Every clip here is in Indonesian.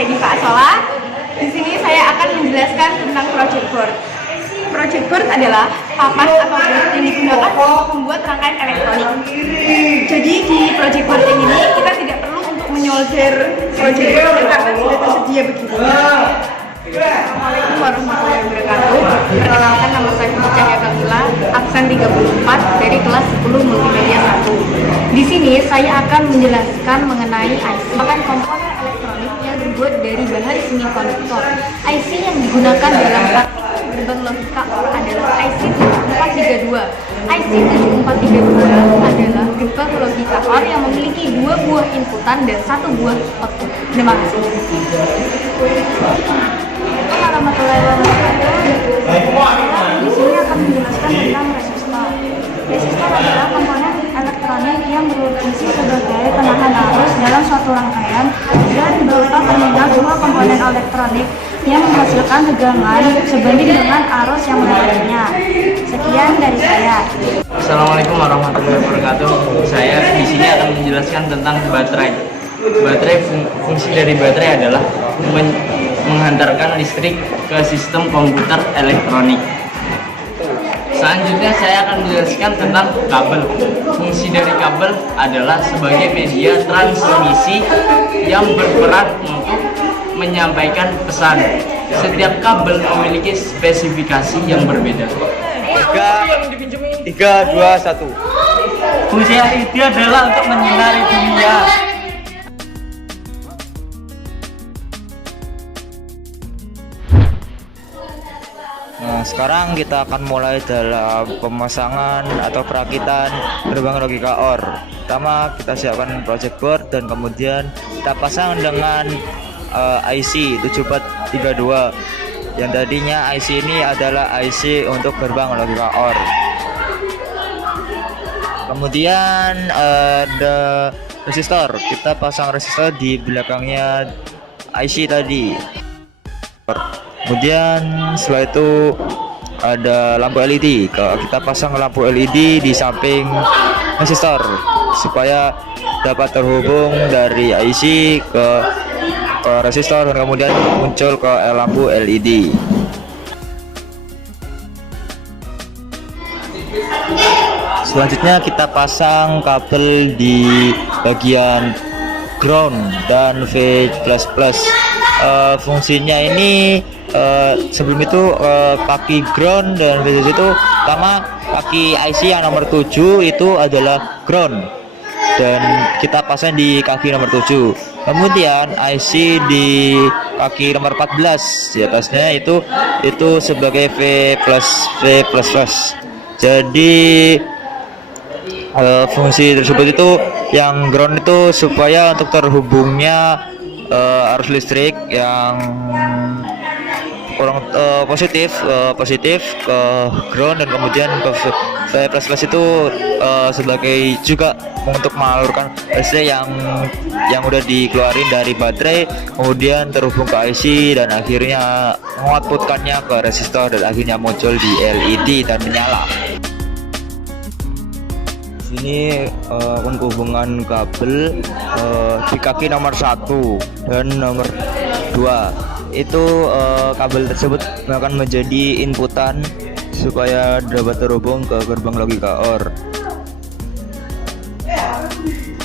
Lady Pak Sola. Di sini saya akan menjelaskan tentang project board. Project board adalah papan atau board yang digunakan untuk membuat rangkaian elektronik. Jadi di project board yang ini kita tidak perlu untuk menyolder project board karena sudah tersedia begitu. Assalamualaikum warahmatullahi wabarakatuh. Perkenalkan, nama saya Putri Cahya Kamila, absen 34 dari kelas 10 Multimedia 1. Di sini saya akan menjelaskan mengenai IC, bahkan komponen elektronik yang terbuat dari bahan semikonduktor. IC yang digunakan dalam praktik gerbang logika OR adalah IC 7432. IC 7432 adalah gerbang logika OR yang memiliki 2 buah inputan dan 1 buah output. Terima kasih. Warahmatullahi wabarakatuh. Di sini akan menjelaskan tentang resistor. Resistor adalah komponen elektronik yang berfungsi sebagai penahan arus dalam suatu rangkaian dan berupa terminal dua komponen elektronik yang menghasilkan tegangan sebanding dengan arus yang melewatinya. Sekian dari saya. Assalamualaikum warahmatullahi wabarakatuh. Saya di sini akan menjelaskan tentang baterai. Fungsi dari baterai adalah menghantarkan listrik ke sistem komputer elektronik. Selanjutnya saya akan menjelaskan tentang kabel. Fungsi dari kabel adalah sebagai media transmisi yang berperan untuk menyampaikan pesan. Setiap kabel memiliki spesifikasi yang berbeda. 3, 2, 1. Fungsi LED adalah untuk menyinari dunia. Nah, sekarang kita akan mulai dalam pemasangan atau perakitan gerbang logika OR. Pertama kita siapkan project board dan kemudian kita pasang dengan IC 7432 yang tadinya IC ini adalah IC untuk gerbang logika OR. Kemudian ada resistor, kita pasang resistor di belakangnya IC tadi. Kemudian setelah itu ada lampu LED, kita pasang lampu LED di samping resistor supaya dapat terhubung dari IC ke resistor dan kemudian muncul ke lampu LED. Selanjutnya kita pasang kabel di bagian ground dan V++. Fungsinya ini sebelum itu kaki ground dan V+ itu pertama kaki IC yang nomor 7 itu adalah ground dan kita pasang di kaki nomor 7. Kemudian IC di kaki nomor 14 di atasnya itu sebagai V++. Jadi fungsi tersebut itu yang ground itu supaya untuk terhubungnya arus listrik yang kurang positif ke ground dan kemudian ke V++ itu sebagai juga untuk mengalurkan listrik yang udah dikeluarin dari baterai kemudian terhubung ke IC dan akhirnya mengoutputkannya ke resistor dan akhirnya muncul di LED dan menyala. Ini penghubungan kabel di kaki nomor 1 dan nomor 2 itu kabel tersebut akan menjadi inputan supaya dapat terhubung ke gerbang logika OR.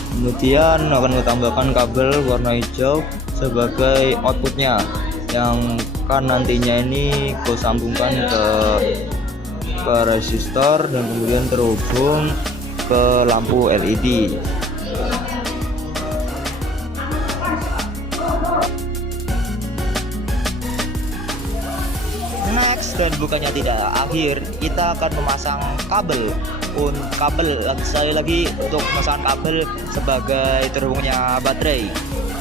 Kemudian akan ditambahkan kabel warna hijau sebagai outputnya yang kan nantinya ini kusambungkan ke resistor dan kemudian terhubung ke lampu LED. Next dan bukannya tidak akhir, kita akan memasang kabel. Sekali lagi untuk memasang kabel sebagai terhubungnya baterai.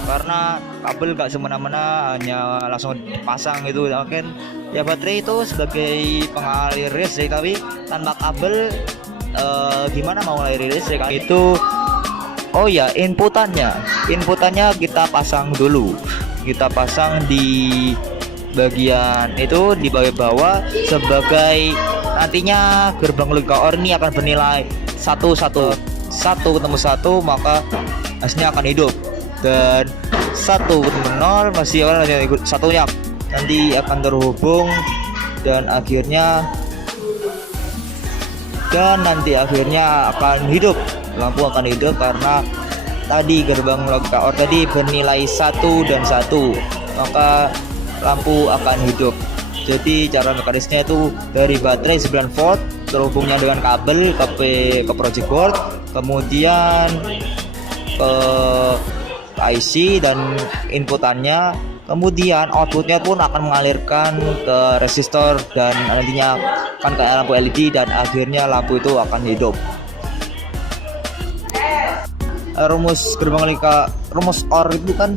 Karena kabel gak semena-mena hanya langsung pasang gitu, mungkin ya baterai itu sebagai pengalir listrik tapi tanpa kabel gimana mau ngalir listrik itu. Oh ya, inputannya kita pasang dulu, kita pasang di bagian itu di bawah sebagai nantinya gerbang logika OR ini akan bernilai 1 ketemu 1 maka hasilnya akan hidup. dan 1-0 masih ada yang ikut satunya nanti akan terhubung dan nanti akhirnya akan hidup, lampu akan hidup karena tadi gerbang logika OR tadi bernilai 1 dan 1, maka lampu akan hidup. Jadi cara mekanisnya itu dari baterai 9 volt terhubungnya dengan kabel ke project board, kemudian ke IC dan inputannya, kemudian outputnya pun akan mengalirkan ke resistor dan nantinya akan ke lampu LED dan akhirnya lampu itu akan hidup. Rumus gerbang logika, rumus OR itu kan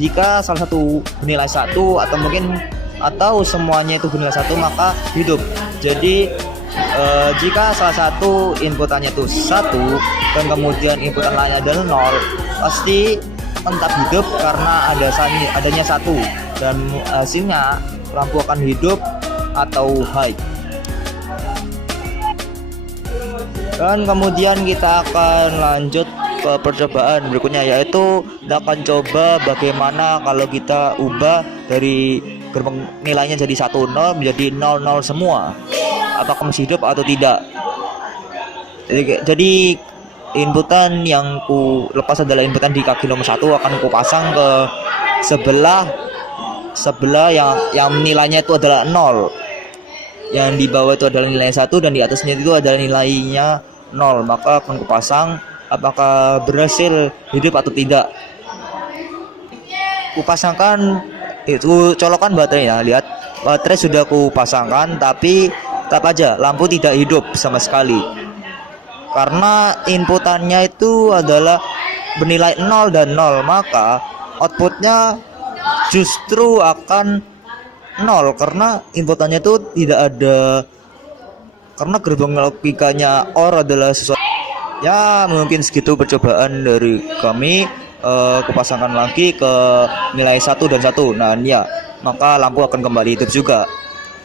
jika salah satu bernilai 1 atau semuanya itu bernilai 1 maka hidup. Jadi jika salah satu inputannya itu 1 dan kemudian inputan lainnya adalah 0, pasti akan tetap hidup karena adanya 1 dan hasilnya lampu akan hidup atau high. Dan kemudian kita akan lanjut ke percobaan berikutnya, yaitu kita akan coba bagaimana kalau kita ubah dari gerbang nilainya jadi 10 menjadi 00 semua, apakah masih hidup atau tidak. Jadi inputan yang ku lepas adalah inputan di kaki nomor 1 akan ku pasang ke sebelah yang nilainya itu adalah 0, yang di bawah itu adalah nilai 1 dan di atasnya itu adalah nilainya 0, maka akan ku pasang apakah berhasil hidup atau tidak. Ku pasangkan itu colokan baterainya, lihat baterai sudah ku pasangkan tapi tetap aja lampu tidak hidup sama sekali karena inputannya itu adalah bernilai 0 dan 0, maka outputnya justru akan 0 karena inputannya itu tidak ada, karena gerbang logikanya OR adalah sesuatu. Ya mungkin segitu percobaan dari kami. Kupasangkan lagi ke nilai 1 dan 1, nah ya maka lampu akan kembali hidup juga.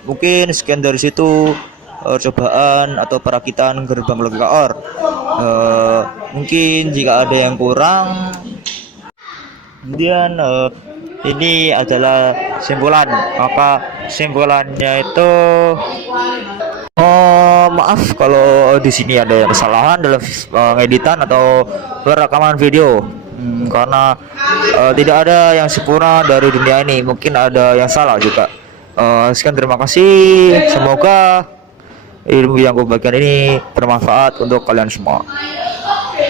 Mungkin sekian dari situ percobaan atau perakitan gerbang logika OR. Mungkin jika ada yang kurang, kemudian ini adalah simpulan, maka simpulannya itu maaf kalau di sini ada yang kesalahan dalam editan atau perekaman video, karena tidak ada yang sempurna dari dunia ini, mungkin ada yang salah juga. Sekian, terima kasih, semoga ilmu yang aku bagikan ini bermanfaat untuk kalian semua.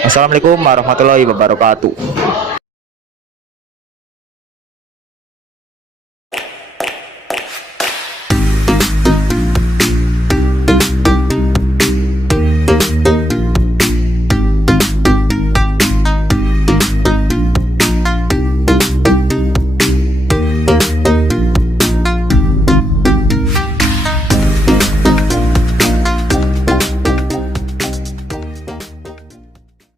Assalamualaikum warahmatullahi wabarakatuh.